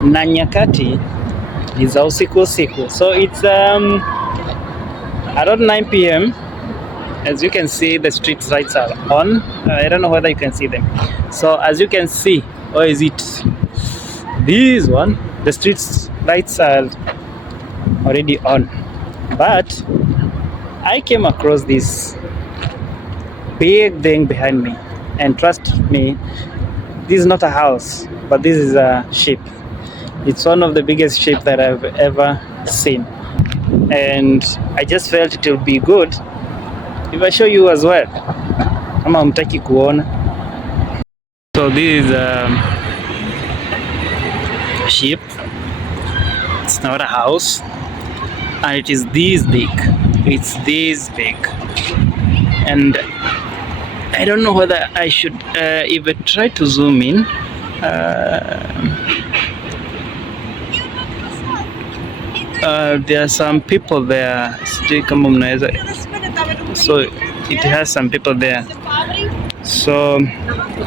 na nyakati ni za usiku. So it's around 9 p.m. As you can see, the street lights are on. I don't know whether you can see them. So as you can see, or is it this one? The street lights are already on. But I came across this big thing behind me, and trust me, this is not a house, but this is a ship. It's one of the biggest ships that I've ever seen, and I just felt it would be good if I show you as well. Ama mtaki kuona. So this is a ship. It's not a house, and it is this big. It's this big, and I don't know whether I should even try to zoom in. There are some people there. So it has some people there. So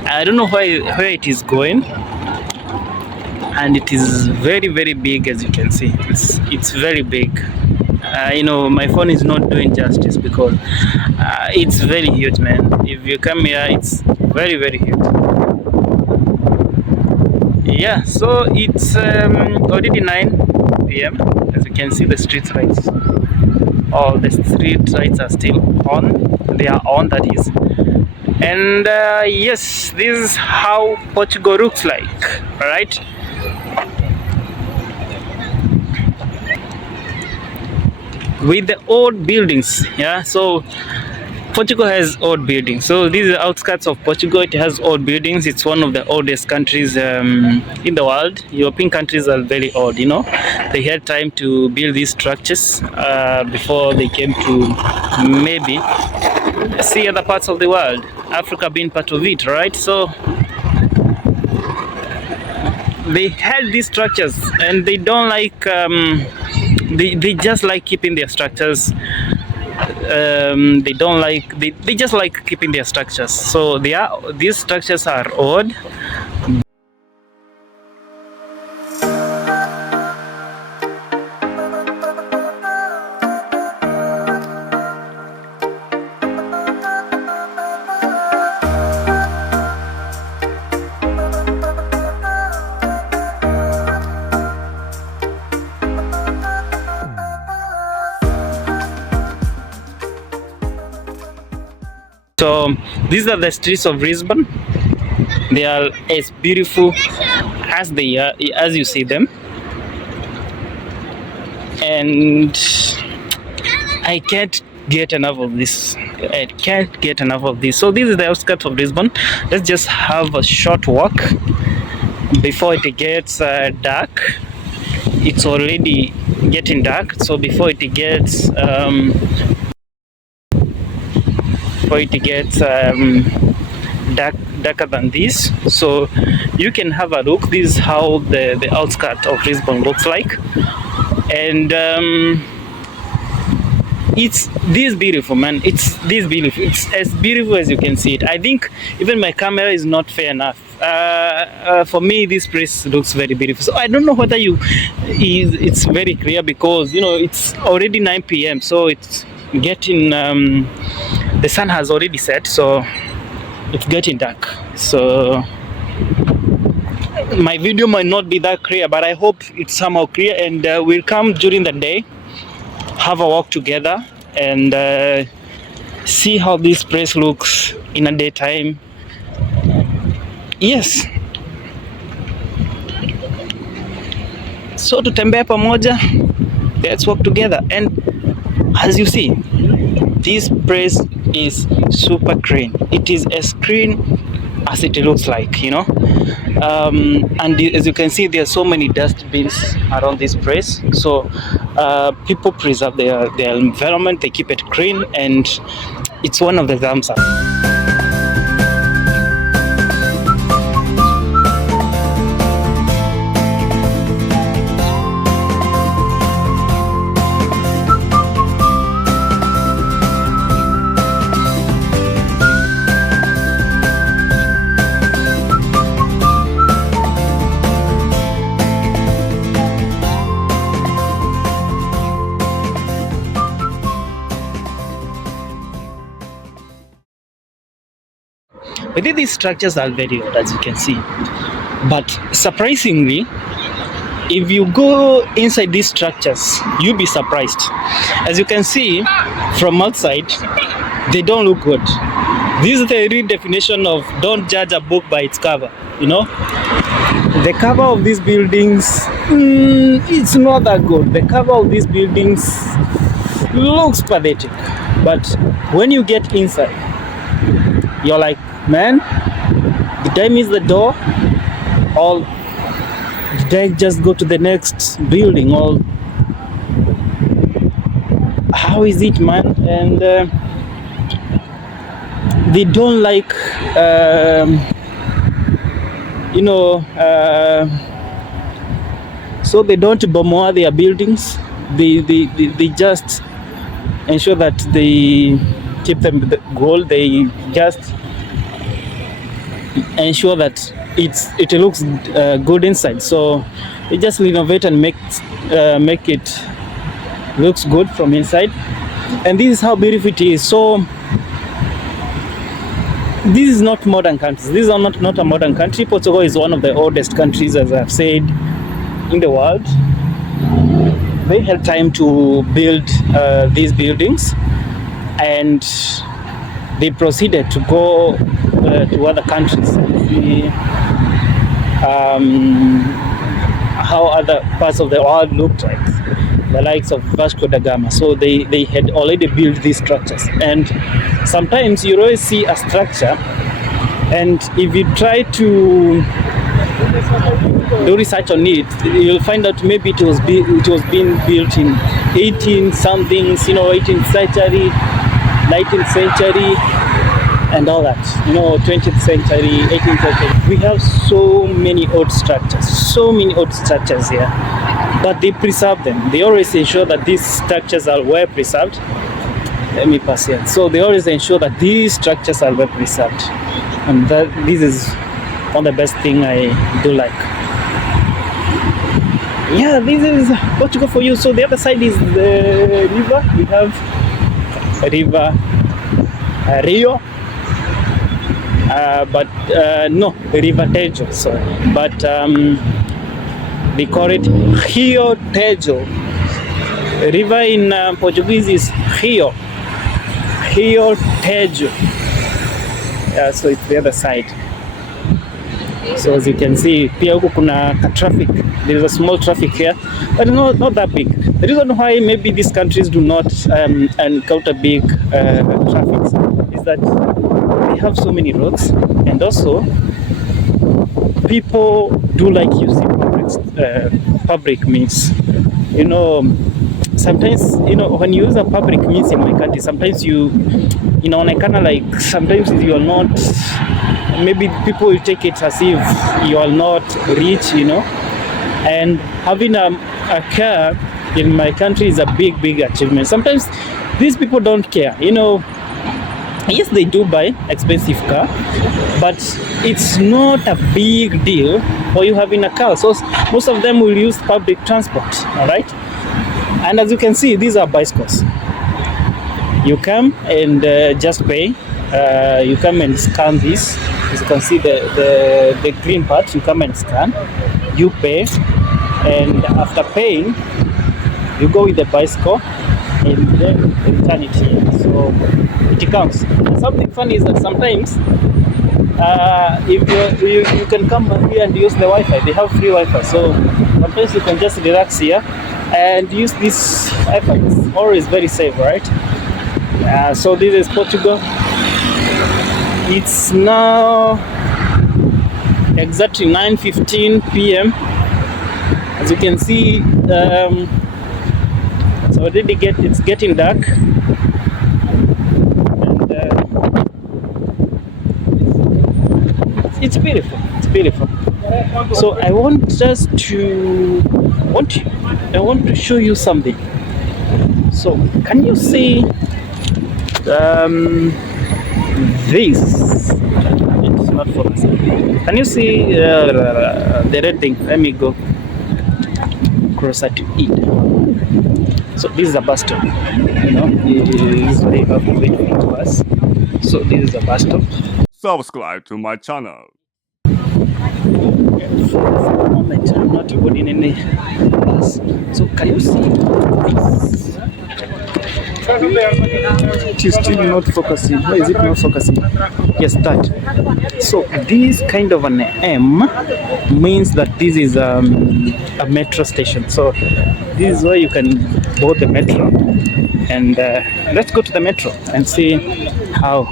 I don't know where it is going, and it is very, very big. As you can see, it's very big. You know, my phone is not doing justice because it's very huge, man. If you come here, it's very, very huge. Yeah, so it's already 9 p.m. As you can see, the street lights, all the street lights are still on. They are on, that is. And yes, this is how Portugal looks like, right? With the old buildings, yeah. So Portugal has old buildings. So these are outskirts of Portugal. It has old buildings. It's one of the oldest countries in the world. European countries are very old, you know. They had time to build these structures before they came to maybe see other parts of the world, Africa being part of it, right? So they had these structures, and they don't like they just like keeping their structures. They don't like they just like keeping their structures. So these structures are old. So these are the streets of Lisbon. They are as beautiful as they are, as you see them, and I can't get enough of this. I can't get enough of this. So this is the outskirts of Lisbon. Let's just have a short walk before it gets dark. It's already getting dark, so before it gets darker than this, so you can have a look. This is how the outskirts of Lisbon looks like, and it's this beautiful, man. It's this beautiful. It's as beautiful as you can see it. I think even my camera is not fair enough. For me, this place looks very beautiful. So I don't know whether it's very clear because, you know, it's already 9 p.m. so it's getting the sun has already set, so it's getting dark. So my video might not be that clear, but I hope it's somehow clear, and we'll come during the day, have a walk together, and see how this place looks in a daytime. Yes, so tutembea pamoja, let's walk together. And as you see, this place is super clean. It is as clean as it looks like, you know. And as you can see, there are so many dustbins around this place. So people preserve their environment, they keep it clean, and it's one of the thumbs up. Within these structures are very old, as you can see. But surprisingly, if you go inside these structures, you'll be surprised. As you can see from outside, they don't look good. This is the real definition of don't judge a book by its cover. You know, the cover of these buildings, it's not that good. The cover of these buildings looks pathetic, but when you get inside, you're like, man, did I miss the door? Or did I just go to the next building? Or how is it, man? And they don't like, so they don't bomoa their buildings. They just ensure that they keep them the goal. They just ensure that it looks good inside. So they just renovate and make it looks good from inside. And this is how beautiful it is. So this is not modern countries. This is not a modern country. Portugal is one of the oldest countries, as I've said, in the world. They had time to build these buildings, and they proceeded to go to other countries and see how other parts of the world looked like, the likes of Vasco da Gama. So they had already built these structures, and sometimes you always see a structure, and if you try to do research on it, you'll find out maybe it was being built in 18th somethings, 18th century, 19th century, and all that, 20th century, 18th century. We have so many old structures here, but they preserve them. They always ensure that these structures are well preserved. Let me pass here. So they always ensure that these structures are well preserved, and this is one of the best thing I do like. Yeah, this is Portugal for you. So the other side is the river. We have river Rio, but no, River Tejo, sorry. But they call it Rio Tejo. River in Portuguese is Rio Tejo. Yeah, so it's the other side. So as you can see, pia huko kuna traffic. There is a small traffic here, but not that big. The reason why maybe these countries do not encounter big traffic is that they have so many roads, and also people do like using public means. Sometimes when you use a public means in my country, sometimes you inaonekana like sometimes you're not. Maybe people will take it as if you are not rich, and having a car in my country is a big achievement. Sometimes these people don't care, yes, they do buy expensive car, but it's not a big deal for you having a car. So most of them will use public transport, all right? And as you can see, these are bicycles. You come and just pay. You come and scan this. As you can see, the green part, you come and scan, you pay, and after paying, you go with the bicycle and then return it here. So it counts. And something funny is that sometimes if you can come here and use the Wi-Fi. They have free Wi-Fi, so sometimes you can just relax here and use this Wi-Fi. It's always very safe, right? So this is Portugal. It's now exactly 9:15 p.m. As you can see, it's already it's getting dark, and it's beautiful. It's beautiful. So I want to show you something. So can you see this? It's not focused. Can you see the red thing? Let me go closer to it. So this is a bus stop. This is where you have to wait for it to pass. So this is a bus stop. subscribe to my channel. Moment, I'm not holding any bus. So can you see this? It is still not focusing. Why is it not focusing? Yes, that. So this kind of an M means that this is a metro station. So this is where you can board the metro. And let's go to the metro and see how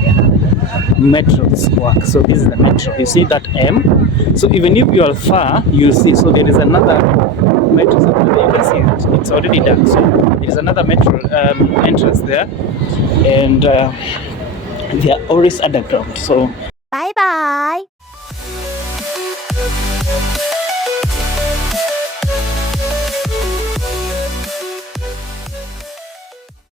metros work. So this is the metro. You see that M? So even if you are far, you'll see. So there is another metro somewhere. You can see it. It's already done. So there is another metro entrance there, and they are always underground. So bye bye.